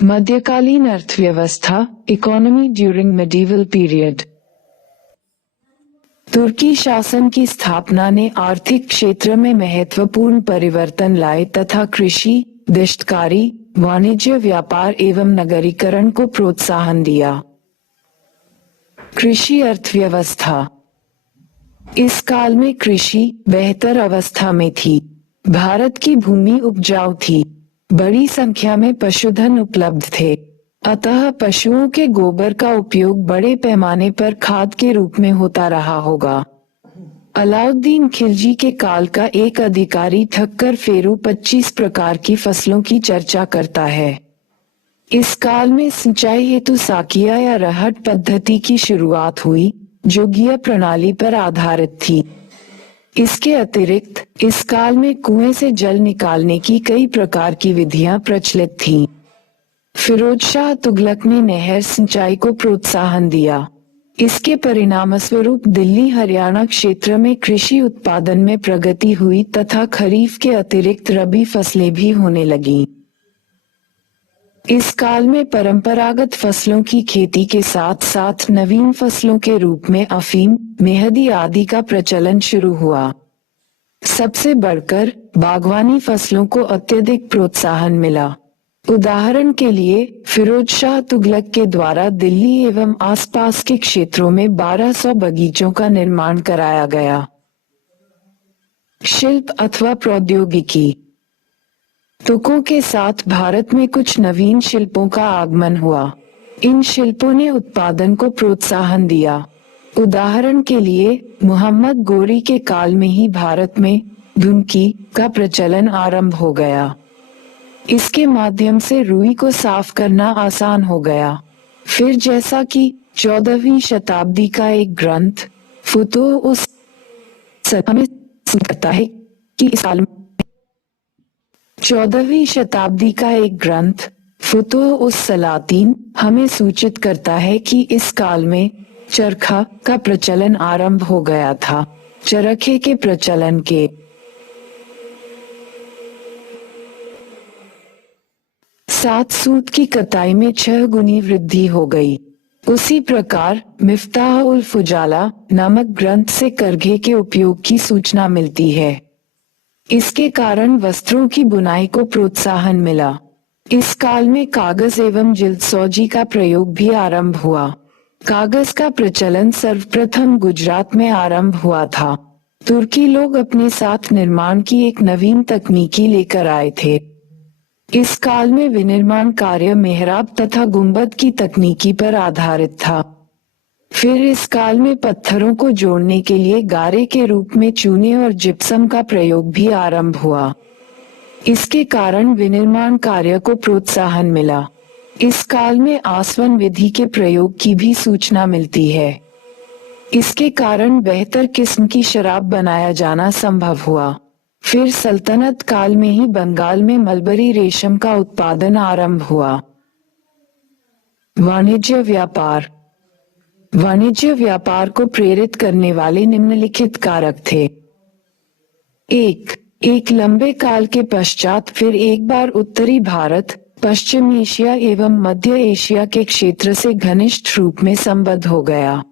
मध्यकालीन अर्थव्यवस्था, economy during medieval period. तुर्की शासन की स्थापना ने आर्थिक क्षेत्र में महत्वपूर्ण परिवर्तन लाए तथा कृषि, दस्तकारी, वाणिज्य, व्यापार एवं नगरीकरण को प्रोत्साहन दिया। कृषि अर्थव्यवस्था। इस काल में कृषि बेहतर अवस्था में थी। भारत की भूमि उपजाऊ थी। बड़ी संख्या में पशुधन उपलब्ध थे, अतः पशुओं के गोबर का उपयोग बड़े पैमाने पर खाद के रूप में होता रहा होगा। अलाउद्दीन खिलजी के काल का एक अधिकारी ठक्कर फेरू 25 प्रकार की फसलों की चर्चा करता है। इस काल में सिंचाई हेतु साकिया या रहट पद्धति की शुरुआत हुई, जो गिया प्रणाली पर आधारित थी। इसके अतिरिक्त इस काल में कुएं से जल निकालने की कई प्रकार की विधियां प्रचलित थीं। फिरोज शाह तुगलक ने नहर सिंचाई को प्रोत्साहन दिया। इसके परिणामस्वरूप दिल्ली हरियाणा क्षेत्र में कृषि उत्पादन में प्रगति हुई तथा खरीफ के अतिरिक्त रबी फसलें भी होने लगीं। इस काल में परंपरागत फसलों की खेती के साथ साथ नवीन फसलों के रूप में अफीम, मेहंदी आदि का प्रचलन शुरू हुआ। सबसे बढ़कर बागवानी फसलों को अत्यधिक प्रोत्साहन मिला। उदाहरण के लिए फिरोज शाह तुगलक के द्वारा दिल्ली एवं आसपास के क्षेत्रों में 1200 बगीचों का निर्माण कराया गया। शिल्प अथवा प्रौद्योगिकी। तुकों के साथ भारत में कुछ नवीन शिल्पों का आगमन हुआ। इन शिल्पों ने उत्पादन को प्रोत्साहन दिया। उदाहरण के लिए मोहम्मद गोरी के काल में ही भारत में धुनकी का प्रचलन आरंभ हो गया। इसके माध्यम से रुई को साफ करना आसान हो गया। फिर जैसा कि 14वीं शताब्दी का एक ग्रंथ फुतूह उस हमें कहता है कि इस साल 14वीं शताब्दी का एक ग्रंथ फुतूह उस सलातीन हमें सूचित करता है कि इस काल में चरखा का प्रचलन आरंभ हो गया था। चरखे के प्रचलन के साथ सूत की कताई में 6 गुनी वृद्धि हो गई। उसी प्रकार मिफ्ताह उल फुजाला नामक ग्रंथ से करघे के उपयोग की सूचना मिलती है। इसके कारण वस्त्रों की बुनाई को प्रोत्साहन मिला। इस काल में कागज एवं जिल्दसौजी का प्रयोग भी आरंभ हुआ। कागज का प्रचलन सर्वप्रथम गुजरात में आरंभ हुआ था। तुर्की लोग अपने साथ निर्माण की एक नवीन तकनीकी लेकर आए थे। इस काल में विनिर्माण कार्य मेहराब तथा गुंबद की तकनीकी पर आधारित था। फिर इस काल में पत्थरों को जोड़ने के लिए गारे के रूप में चूने और जिप्सम का प्रयोग भी आरंभ हुआ। इसके कारण विनिर्माण कार्य को प्रोत्साहन मिला। इस काल में आसवन विधि के प्रयोग की भी सूचना मिलती है। इसके कारण बेहतर किस्म की शराब बनाया जाना संभव हुआ। फिर सल्तनत काल में ही बंगाल में मलबरी रेशम का उत्पादन आरंभ हुआ। वाणिज्य व्यापार। वाणिज्य व्यापार को प्रेरित करने वाले निम्नलिखित कारक थे। एक लंबे काल के पश्चात फिर एक बार उत्तरी भारत, पश्चिम एशिया एवं मध्य एशिया के क्षेत्र से घनिष्ठ रूप में संबद्ध हो गया।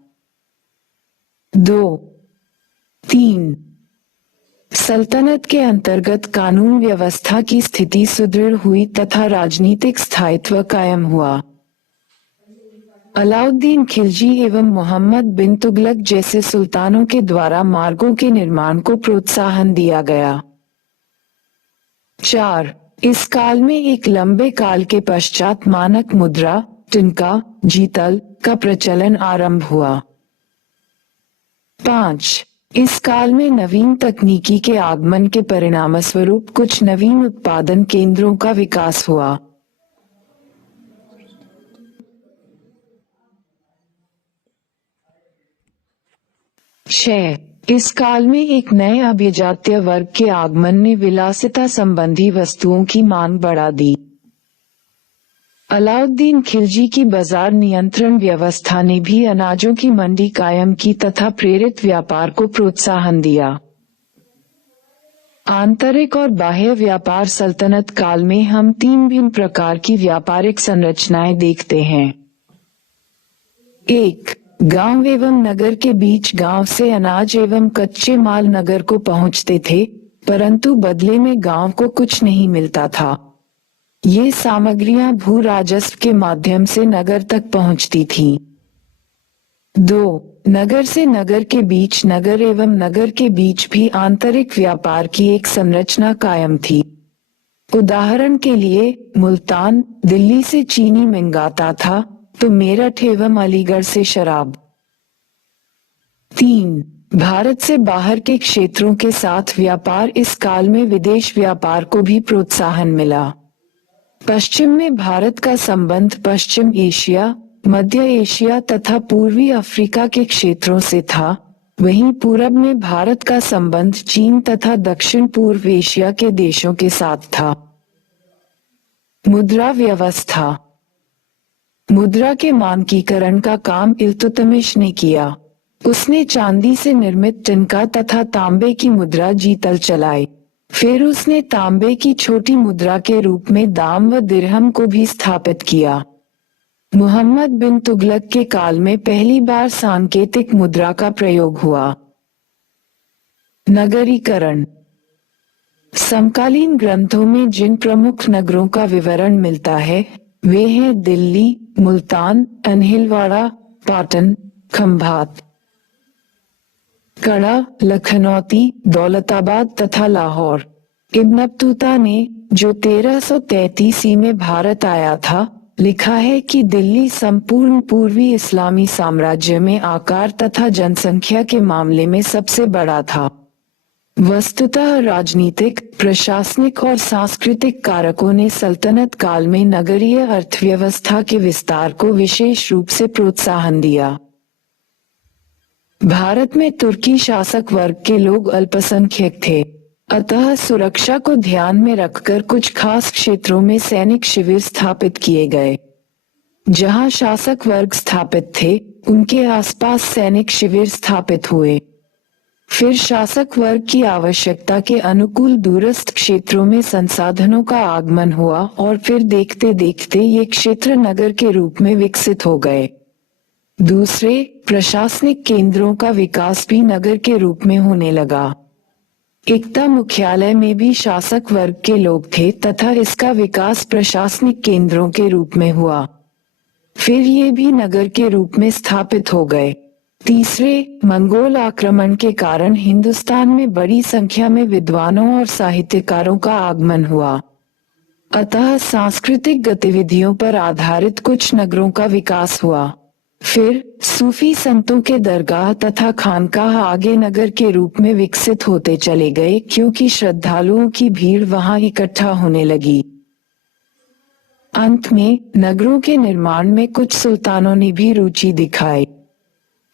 3 सल्तनत के अंतर्गत कानून व्यवस्था की स्थिति सुदृढ़ हुई तथा राजनीतिक स्थायित्व कायम हुआ। अलाउद्दीन खिलजी एवं मोहम्मद बिन तुगलक जैसे सुल्तानों के द्वारा मार्गों के निर्माण को प्रोत्साहन दिया गया। 4 इस काल में एक लंबे काल के पश्चात मानक मुद्रा, टिनका, जीतल का प्रचलन आरंभ हुआ। 5 इस काल में नवीन तकनीकी के आगमन के परिणामस्वरूप कुछ नवीन उत्पादन केंद्रों का विकास हुआ। 6 इस काल में एक नए अभिजात्य वर्ग के आगमन ने विलासिता संबंधी वस्तुओं की मांग बढ़ा दी। अलाउद्दीन खिलजी की बाजार नियंत्रण व्यवस्था ने भी अनाजों की मंडी कायम की तथा प्रेरित व्यापार को प्रोत्साहन दिया। आंतरिक और बाह्य व्यापार सल्तनत काल में हम तीन भिन्न प्रकार की व्यापारिक संरचनाएं देखते हैं। 1. गांव एवं नगर के बीच गांव से अनाज एवं कच्चे माल नगर को पहुंचते थे, परंतु बदले में गांव को कुछ नहीं मिलता था। ये सामग्रियां भू राजस्व के माध्यम से नगर तक पहुंचती थीं। 2. नगर से नगर के बीच नगर एवं नगर के बीच भी आंतरिक व्यापार की एक संरचना कायम थी। उदाहरण के लिए मुल्तान दिल्ली से चीनी मंगाता था तो मेरठ एवं अलीगढ़ से शराब। 3. भारत से बाहर के क्षेत्रों के साथ व्यापार। इस काल में विदेश व्यापार को भी प्रोत्साहन मिला। पश्चिम में भारत का संबंध पश्चिम एशिया, मध्य एशिया तथा पूर्वी अफ्रीका के क्षेत्रों से था, वहीं पूरब में भारत का संबंध चीन तथा दक्षिण पूर्व एशिया के देशों के साथ था। मुद्रा व्यवस्था। मुद्रा के मानकीकरण का काम इल्तुतमिश ने किया। उसने चांदी से निर्मित टिनका तथा तांबे की मुद्रा जीतल चलाई। फिर उसने तांबे की छोटी मुद्रा के रूप में दाम व दिरहम को भी स्थापित किया। मुहम्मद बिन तुगलक के काल में पहली बार सांकेतिक मुद्रा का प्रयोग हुआ। नगरीकरण। समकालीन ग्रंथों में जिन प्रमुख नगरों का विवरण मिलता है वे हैं दिल्ली, मुल्तान, अनहिलवाड़ा, पाटन, खंभात, कड़ा, लखनौती, दौलताबाद तथा लाहौर। इब्न बतूता ने, जो 1333 में भारत आया था, लिखा है कि दिल्ली संपूर्ण पूर्वी इस्लामी साम्राज्य में आकार तथा जनसंख्या के मामले में सबसे बड़ा था। वस्तुतः राजनीतिक, प्रशासनिक और सांस्कृतिक कारकों ने सल्तनत काल में नगरीय अर्थव्यवस्था के विस्तार को विशेष रूप से प्रोत्साहन दिया। भारत में तुर्की शासक वर्ग के लोग अल्पसंख्यक थे, अतः सुरक्षा को ध्यान में रखकर कुछ खास क्षेत्रों में सैनिक शिविर स्थापित किए गए। जहां शासक वर्ग स्थापित थे, उनके आसपास सैनिक शिविर स्थापित हुए। फिर शासक वर्ग की आवश्यकता के अनुकूल दूरस्थ क्षेत्रों में संसाधनों का आगमन हुआ और फिर देखते देखते ये क्षेत्र नगर के रूप में विकसित हो गए। दूसरे प्रशासनिक केंद्रों का विकास भी नगर के रूप में होने लगा। एकता मुख्यालय में भी शासक वर्ग के लोग थे तथा इसका विकास प्रशासनिक केंद्रों के रूप में हुआ। फिर ये भी नगर के रूप में स्थापित हो गए। तीसरे, मंगोल आक्रमण के कारण हिंदुस्तान में बड़ी संख्या में विद्वानों और साहित्यकारों का आगमन हुआ, अतः सांस्कृतिक गतिविधियों पर आधारित कुछ नगरों का विकास हुआ। फिर सूफी संतों के दरगाह तथा खानकाह आगे नगर के रूप में विकसित होते चले गए, क्योंकि श्रद्धालुओं की भीड़ वहां इकट्ठा होने लगी। अंत में नगरों के निर्माण में कुछ सुल्तानों ने भी रुचि दिखाई।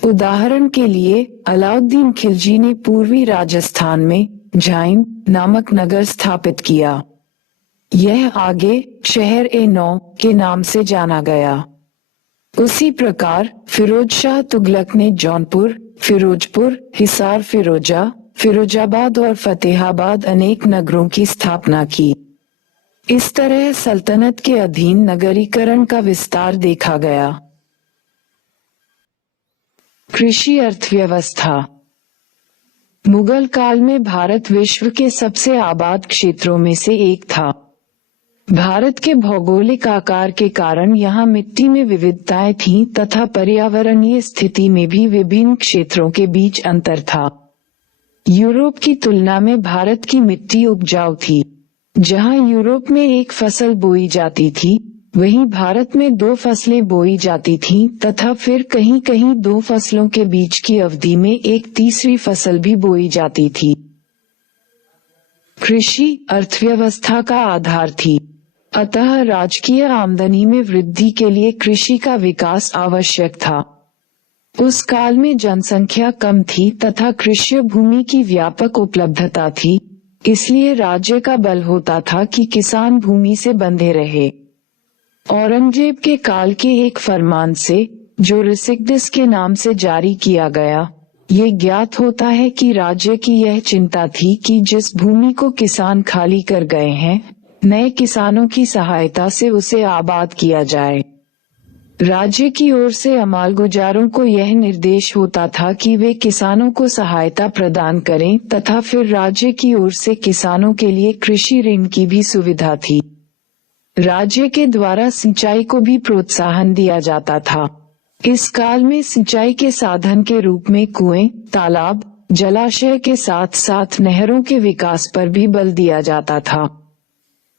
उदाहरण के लिए अलाउद्दीन खिलजी ने पूर्वी राजस्थान में झाइन नामक नगर स्थापित किया। यह आगे शहर-ए-नौ के नाम से जाना गया। उसी प्रकार फिरोज शाह तुगलक ने जौनपुर, फिरोजपुर, हिसार फिरोजा, फिरोजाबाद और फतेहाबाद अनेक नगरों की स्थापना की। इस तरह सल्तनत के अधीन नगरीकरण का विस्तार देखा गया। कृषि अर्थव्यवस्था। मुगल काल में भारत विश्व के सबसे आबाद क्षेत्रों में से एक था। भारत के भौगोलिक आकार के कारण यहाँ मिट्टी में विविधताएं थीं तथा पर्यावरणीय स्थिति में भी विभिन्न क्षेत्रों के बीच अंतर था। यूरोप की तुलना में भारत की मिट्टी उपजाऊ थी। जहाँ यूरोप में एक फसल बोई जाती थी, वहीं भारत में 2 फसलें बोई जाती थीं तथा फिर कहीं कहीं 2 फसलों के बीच की अवधि में एक तीसरी फसल भी बोई जाती थी। कृषि अर्थव्यवस्था का आधार थी, अतः राजकीय आमदनी में वृद्धि के लिए कृषि का विकास आवश्यक था। उस काल में जनसंख्या कम थी तथा कृषि भूमि की व्यापक उपलब्धता थी, इसलिए राज्य का बल होता था कि किसान भूमि से बंधे रहे। औरंगजेब के काल के एक फरमान से, जो रिसिग्डिस के नाम से जारी किया गया, ये ज्ञात होता है कि राज्य की यह चिंता थी कि जिस भूमि को किसान खाली कर गए हैं, नए किसानों की सहायता से उसे आबाद किया जाए। राज्य की ओर से अमालगुजारों को यह निर्देश होता था कि वे किसानों को सहायता प्रदान करें तथा फिर राज्य की ओर से किसानों के लिए कृषि ऋण की भी सुविधा थी। राज्य के द्वारा सिंचाई को भी प्रोत्साहन दिया जाता था। इस काल में सिंचाई के साधन के रूप में कुएं, तालाब, जलाशय के साथ साथ नहरों के विकास पर भी बल दिया जाता था।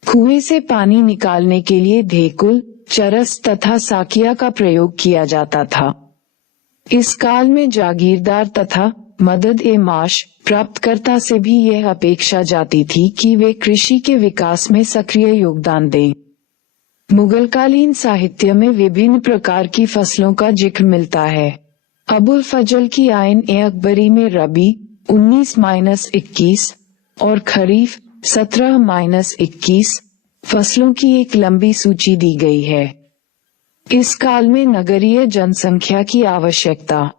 कुएं से पानी निकालने के लिए धेकुल, चरस तथा साकिया का प्रयोग किया जाता था। इस काल में जागीरदार तथा मदद ए माश प्राप्तकर्ता से भी यह अपेक्षा जाती थी कि वे कृषि के विकास में सक्रिय योगदान दें। मुगलकालीन साहित्य में विभिन्न प्रकार की फसलों का जिक्र मिलता है। अबुल फजल की आइन ए अकबरी में रबी 19-21 और खरीफ 17-21 फसलों की एक लंबी सूची दी गई है। इस काल में नगरीय जनसंख्या की आवश्यकता।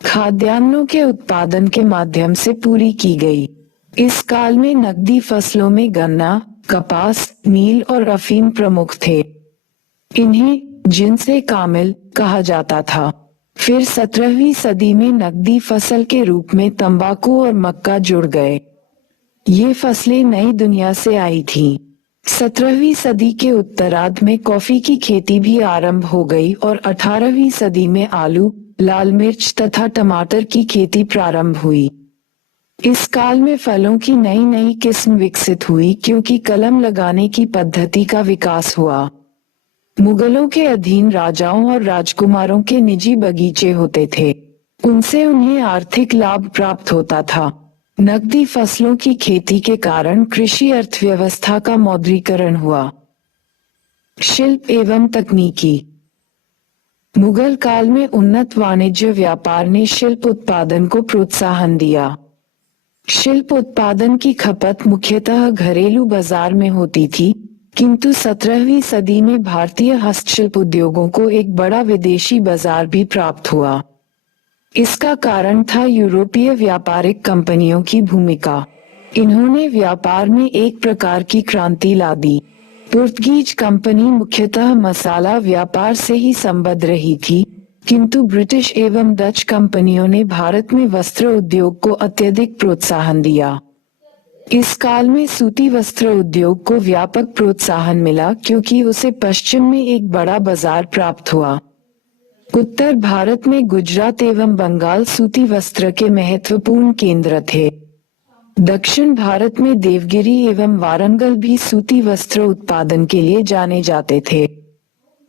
खाद्यान्नों के उत्पादन के माध्यम से पूरी की गई। इस काल में नकदी फसलों में गन्ना, कपास, नील और अफीम प्रमुख थे। इन्हें जिनसे कामिल कहा जाता था। फिर 17वीं सदी में नकदी फसल के रूप में तंबाकू और मक्का जुड़ गए। ये फसलें नई दुनिया से आई थीं। 17वीं सदी के उत्तरार्ध में कॉफी की खेती भी आरंभ हो गई और 18वीं सदी में आलू, लाल मिर्च तथा टमाटर की खेती प्रारंभ हुई। इस काल में फलों की नई नई किस्म विकसित हुई क्योंकि कलम लगाने की पद्धति का विकास हुआ। मुगलों के अधीन राजाओं और राजकुमारों के निजी बगीचे होते थे। उनसे उन्हें आर्थिक लाभ प्राप्त होता था। नकदी फसलों की खेती के कारण कृषि अर्थव्यवस्था का मौद्रीकरण हुआ। शिल्प एवं तकनीकी। मुगल काल में उन्नत वाणिज्य व्यापार ने शिल्प उत्पादन को प्रोत्साहन दिया। शिल्प उत्पादन की खपत मुख्यतः घरेलू बाजार में होती थी, किंतु 17वीं सदी में भारतीय हस्तशिल्प उद्योगों को एक बड़ा विदेशी बाजार भी प्राप्त हुआ। इसका कारण था यूरोपीय व्यापारिक कंपनियों की भूमिका। इन्होंने व्यापार में एक प्रकार की क्रांति ला दी। पुर्तगीज कंपनी मुख्यतः मसाला व्यापार से ही संबद्ध रही थी, किंतु ब्रिटिश एवं डच कंपनियों ने भारत में वस्त्र उद्योग को अत्यधिक प्रोत्साहन दिया। इस काल में सूती वस्त्र उद्योग को व्यापक प्रोत्साहन मिला क्योंकि उसे पश्चिम में एक बड़ा बाजार प्राप्त हुआ। उत्तर भारत में गुजरात एवं बंगाल सूती वस्त्र के महत्वपूर्ण केंद्र थे। दक्षिण भारत में देवगिरी एवं वारंगल भी सूती वस्त्र उत्पादन के लिए जाने जाते थे।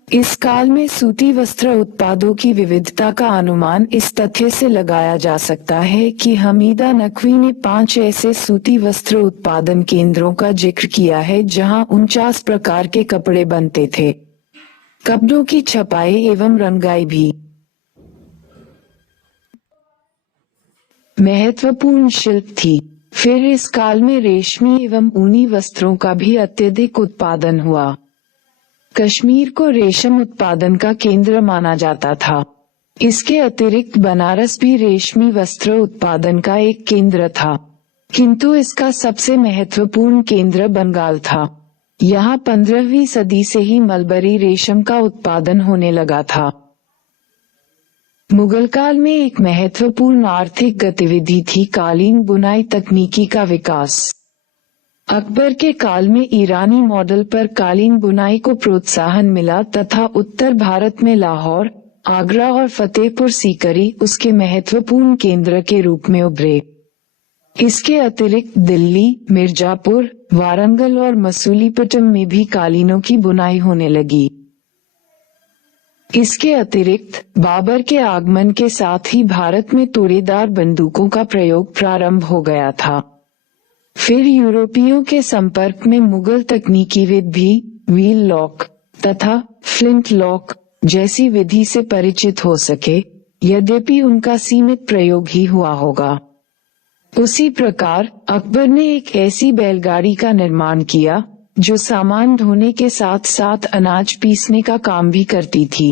इस काल में सूती वस्त्र उत्पादों की विविधता का अनुमान इस तथ्य से लगाया जा सकता है कि हमीदा नकवी ने 5 ऐसे सूती वस्त्र उत्पादन केंद्रों का जिक्र किया है जहां 49 प्रकार के कपड़े बनते थे। कपड़ों की छपाई एवं रंगाई भी महत्वपूर्ण शिल्प थी। फिर इस काल में रेशमी एवं ऊनी वस्त्रों का भी अत्यधिक उत्पादन हुआ। कश्मीर को रेशम उत्पादन का केंद्र माना जाता था। इसके अतिरिक्त बनारस भी रेशमी वस्त्र उत्पादन का एक केंद्र था, किंतु इसका सबसे महत्वपूर्ण केंद्र बंगाल था। यहाँ 15वीं सदी से ही मलबरी रेशम का उत्पादन होने लगा था। मुगल काल में एक महत्वपूर्ण आर्थिक गतिविधि थी कालीन बुनाई तकनीकी का विकास। अकबर के काल में ईरानी मॉडल पर कालीन बुनाई को प्रोत्साहन मिला तथा उत्तर भारत में लाहौर, आगरा और फतेहपुर सीकरी उसके महत्वपूर्ण केंद्र के रूप में उभरे। इसके अतिरिक्त दिल्ली, मिर्जापुर, वारंगल और मसूलीपट्टनम में भी कालीनों की बुनाई होने लगी। इसके अतिरिक्त बाबर के आगमन के साथ ही भारत में तोड़ेदार बंदूकों का प्रयोग प्रारंभ हो गया था। फिर यूरोपियों के संपर्क में मुगल तकनीकीविद भी व्हील लॉक तथा फ्लिंट लॉक जैसी विधि से परिचित हो सके, यद्यपि उनका सीमित प्रयोग ही हुआ होगा। उसी प्रकार अकबर ने एक ऐसी बैलगाड़ी का निर्माण किया जो सामान ढोने के साथ साथ अनाज पीसने का काम भी करती थी।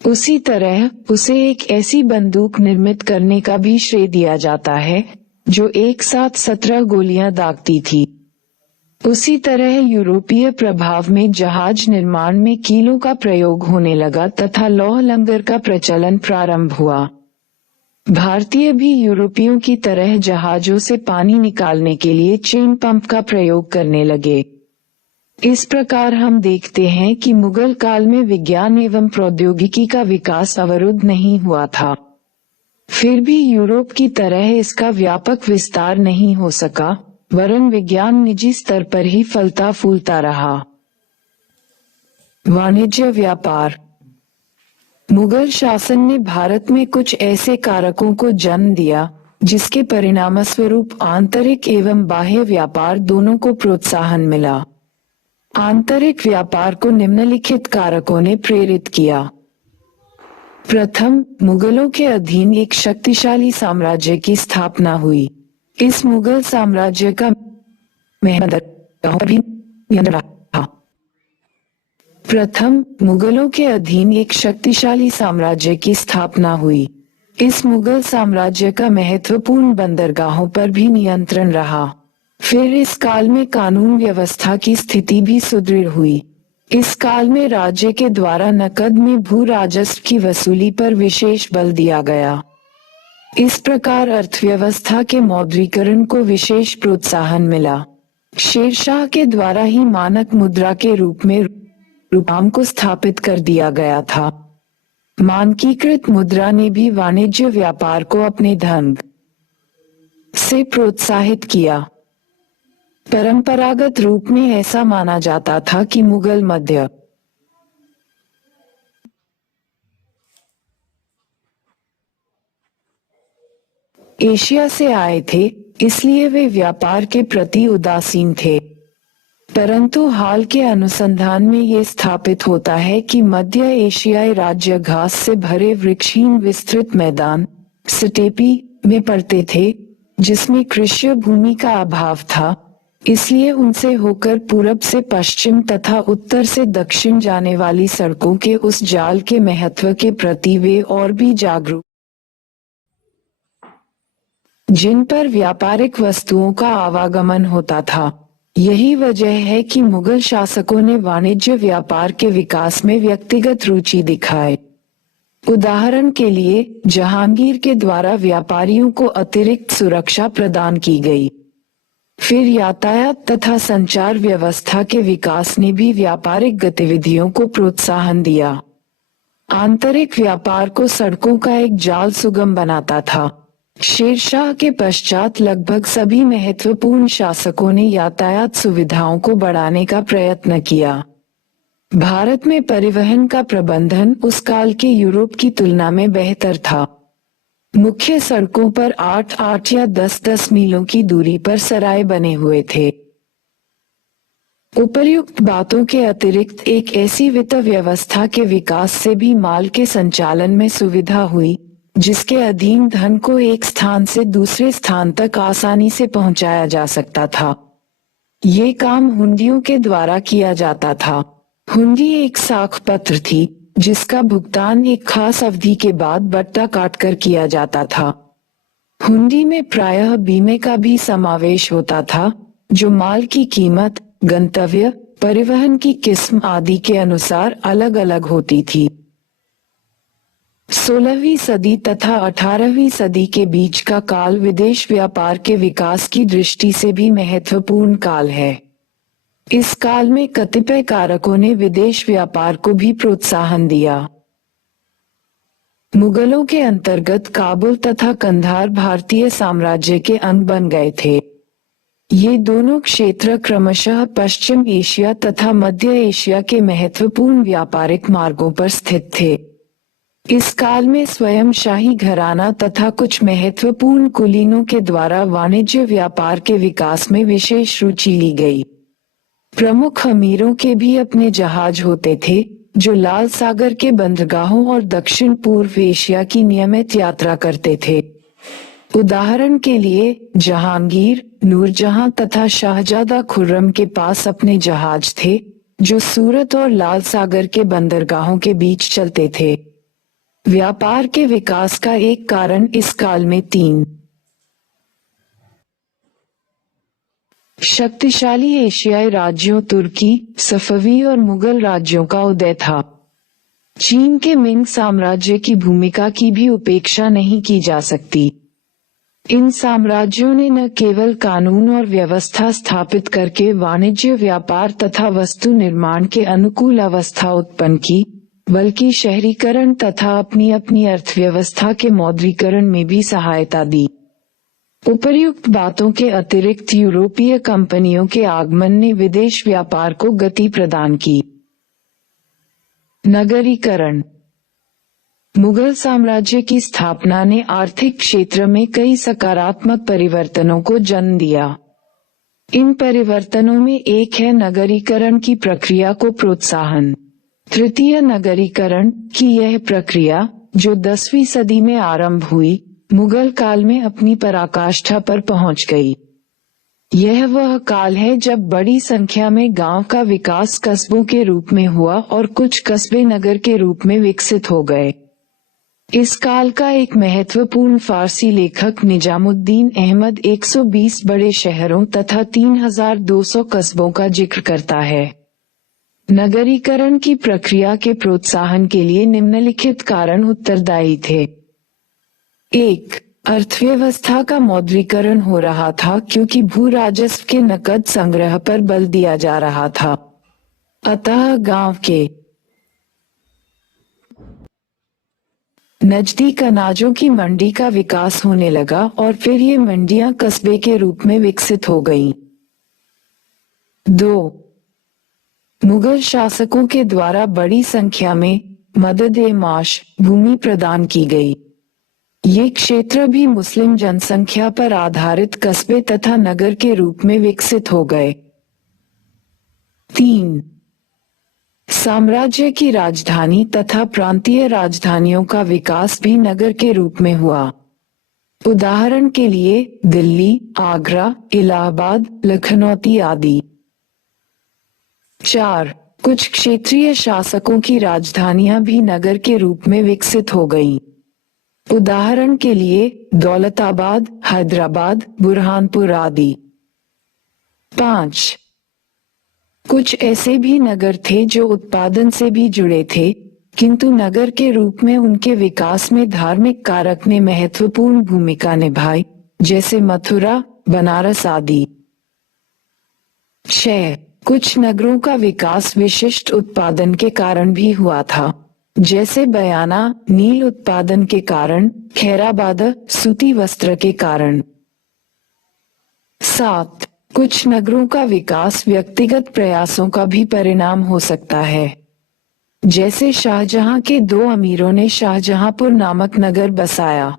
उसी तरह उसे एक ऐसी बंदूक निर्मित करने का भी श्रेय दिया जाता है जो एक साथ 17 गोलियां दागती थी। उसी तरह यूरोपीय प्रभाव में जहाज निर्माण में कीलों का प्रयोग होने लगा तथा लौह लंगर का प्रचलन प्रारंभ हुआ। भारतीय भी यूरोपियों की तरह जहाजों से पानी निकालने के लिए चेन पंप का प्रयोग करने लगे। इस प्रकार हम देखते हैं कि मुगल काल में विज्ञान एवं प्रौद्योगिकी का विकास अवरुद्ध नहीं हुआ था। फिर भी यूरोप की तरह इसका व्यापक विस्तार नहीं हो सका, वरन विज्ञान निजी स्तर पर ही फलता फूलता रहा। वाणिज्य व्यापार। मुगल शासन ने भारत में कुछ ऐसे कारकों को जन्म दिया जिसके परिणामस्वरूप आंतरिक एवं बाह्य व्यापार दोनों को प्रोत्साहन मिला। आंतरिक व्यापार को निम्नलिखित कारकों ने प्रेरित किया। प्रथम, मुगलों के अधीन एक शक्तिशाली साम्राज्य की स्थापना हुई। इस मुगल साम्राज्य का मुगलों के अधीन एक शक्तिशाली साम्राज्य की स्थापना हुई। इस मुगल साम्राज्य का महत्वपूर्ण बंदरगाहों पर भी नियंत्रण रहा। फिर इस काल में कानून व्यवस्था की स्थिति भी सुदृढ़ हुई। इस काल में राज्य के द्वारा नकद में भू राजस्व की वसूली पर विशेष बल दिया गया। इस प्रकार अर्थव्यवस्था के मौद्रीकरण को विशेष प्रोत्साहन मिला। शेरशाह के द्वारा ही मानक मुद्रा के रूप में रुपाम को स्थापित कर दिया गया था। मानकीकृत मुद्रा ने भी वाणिज्य व्यापार को अपने ढंग से प्रोत्साहित किया। परंपरागत रूप में ऐसा माना जाता था कि मुगल मध्य एशिया से आए थे, इसलिए वे व्यापार के प्रति उदासीन थे। परंतु हाल के अनुसंधान में ये स्थापित होता है कि मध्य एशियाई राज्य घास से भरे वृक्षहीन विस्तृत मैदान स्टेपी में पड़ते थे, जिसमें कृषि भूमि का अभाव था। इसलिए उनसे होकर पूरब से पश्चिम तथा उत्तर से दक्षिण जाने वाली सड़कों के उस जाल के महत्व के प्रति वे और भी जागरूक, जिन पर व्यापारिक वस्तुओं का आवागमन होता था। यही वजह है कि मुगल शासकों ने वाणिज्य व्यापार के विकास में व्यक्तिगत रुचि दिखाई। उदाहरण के लिए जहांगीर के द्वारा व्यापारियों को अतिरिक्त सुरक्षा प्रदान की गई। फिर यातायात तथा संचार व्यवस्था के विकास ने भी व्यापारिक गतिविधियों को प्रोत्साहन दिया। आंतरिक व्यापार को सड़कों का एक जाल सुगम बनाता था। शेरशाह के पश्चात लगभग सभी महत्वपूर्ण शासकों ने यातायात सुविधाओं को बढ़ाने का प्रयत्न किया। भारत में परिवहन का प्रबंधन उस काल के यूरोप की तुलना में बेहतर था। मुख्य सड़कों पर 8-8 या 10-10 मीलों की दूरी पर सराय बने हुए थे। उपर्युक्त बातों के अतिरिक्त एक ऐसी वित्त व्यवस्था के विकास से भी माल के संचालन में सुविधा हुई, जिसके अधीन धन को एक स्थान से दूसरे स्थान तक आसानी से पहुंचाया जा सकता था। ये काम हुंडियों के द्वारा किया जाता था। हुंडी एक साख पत्र थी, जिसका भुगतान एक खास अवधि के बाद बट्टा काटकर किया जाता था। हुंडी में प्रायः बीमे का भी समावेश होता था, जो माल की कीमत, गंतव्य, परिवहन की किस्म आदि के अनुसार अलग अलग होती थी। 16वीं सदी तथा 18वीं सदी के बीच का काल विदेश व्यापार के विकास की दृष्टि से भी महत्वपूर्ण काल है। इस काल में कतिपय कारकों ने विदेश व्यापार को भी प्रोत्साहन दिया। मुगलों के अंतर्गत काबुल तथा कंधार भारतीय साम्राज्य के अंग बन गए थे। ये दोनों क्षेत्र क्रमशः पश्चिम एशिया तथा मध्य एशिया के महत्वपूर्ण व्यापारिक मार्गों पर स्थित थे। इस काल में स्वयं शाही घराना तथा कुछ महत्वपूर्ण कुलीनों के द्वारा वाणिज्य व्यापार के विकास में विशेष रुचि ली गई। प्रमुख अमीरों के भी अपने जहाज होते थे, जो लाल सागर के बंदरगाहों और दक्षिण पूर्व एशिया की नियमित यात्रा करते थे। उदाहरण के लिए जहांगीर, नूरजहां तथा शाहजादा खुर्रम के पास अपने जहाज थे जो सूरत और लाल सागर के बंदरगाहों के बीच चलते थे। व्यापार के विकास का एक कारण इस काल में 3 शक्तिशाली एशियाई राज्यों तुर्की, सफवी और मुगल राज्यों का उदय था। चीन के मिंग साम्राज्य की भूमिका की भी उपेक्षा नहीं की जा सकती। इन साम्राज्यों ने न केवल कानून और व्यवस्था स्थापित करके वाणिज्य, व्यापार तथा वस्तु निर्माण के अनुकूल अवस्था उत्पन्न की, बल्कि शहरीकरण तथा अपनी अपनी अर्थव्यवस्था के मौद्रीकरण में भी सहायता दी। उपर्युक्त बातों के अतिरिक्त यूरोपीय कंपनियों के आगमन ने विदेश व्यापार को गति प्रदान की। नगरीकरण। मुगल साम्राज्य की स्थापना ने आर्थिक क्षेत्र में कई सकारात्मक परिवर्तनों को जन्म दिया। इन परिवर्तनों में एक है नगरीकरण की प्रक्रिया को प्रोत्साहन। तृतीय नगरीकरण की यह प्रक्रिया, जो 10वीं सदी में आरंभ हुई, मुगल काल में अपनी पराकाष्ठा पर पहुंच गई। यह वह काल है जब बड़ी संख्या में गांव का विकास कस्बों के रूप में हुआ और कुछ कस्बे नगर के रूप में विकसित हो गए। इस काल का एक महत्वपूर्ण फारसी लेखक निजामुद्दीन अहमद 120 बड़े शहरों तथा 3200 कस्बों का जिक्र करता है। नगरीकरण की प्रक्रिया के प्रोत्साहन के लिए निम्नलिखित कारण उत्तरदायी थे। 1. अर्थव्यवस्था का मौद्रीकरण हो रहा था क्योंकि भू राजस्व के नकद संग्रह पर बल दिया जा रहा था। अतः गांव के नजदीक अनाजों की मंडी का विकास होने लगा और फिर ये मंडियां कस्बे के रूप में विकसित हो गईं। 2. मुगल शासकों के द्वारा बड़ी संख्या में मदद-ए-माश भूमि प्रदान की गई। ये क्षेत्र भी मुस्लिम जनसंख्या पर आधारित कस्बे तथा नगर के रूप में विकसित हो गए। 3. साम्राज्य की राजधानी तथा प्रांतीय राजधानियों का विकास भी नगर के रूप में हुआ। उदाहरण के लिए दिल्ली, आगरा, इलाहाबाद, लखनऊ आदि। 4. कुछ क्षेत्रीय शासकों की राजधानियां भी नगर के रूप में विकसित हो गईं। उदाहरण के लिए दौलताबाद, हैदराबाद, बुरहानपुर आदि। 5. कुछ ऐसे भी नगर थे जो उत्पादन से भी जुड़े थे, किंतु नगर के रूप में उनके विकास में धार्मिक कारक ने महत्वपूर्ण भूमिका निभाई, जैसे मथुरा, बनारस आदि। 6. कुछ नगरों का विकास विशिष्ट उत्पादन के कारण भी हुआ था, जैसे बयाना नील उत्पादन के कारण, खैराबाद सूती वस्त्र के कारण। 7. कुछ नगरों का विकास व्यक्तिगत प्रयासों का भी परिणाम हो सकता है, जैसे शाहजहां के 2 अमीरों ने शाहजहांपुर नामक नगर बसाया।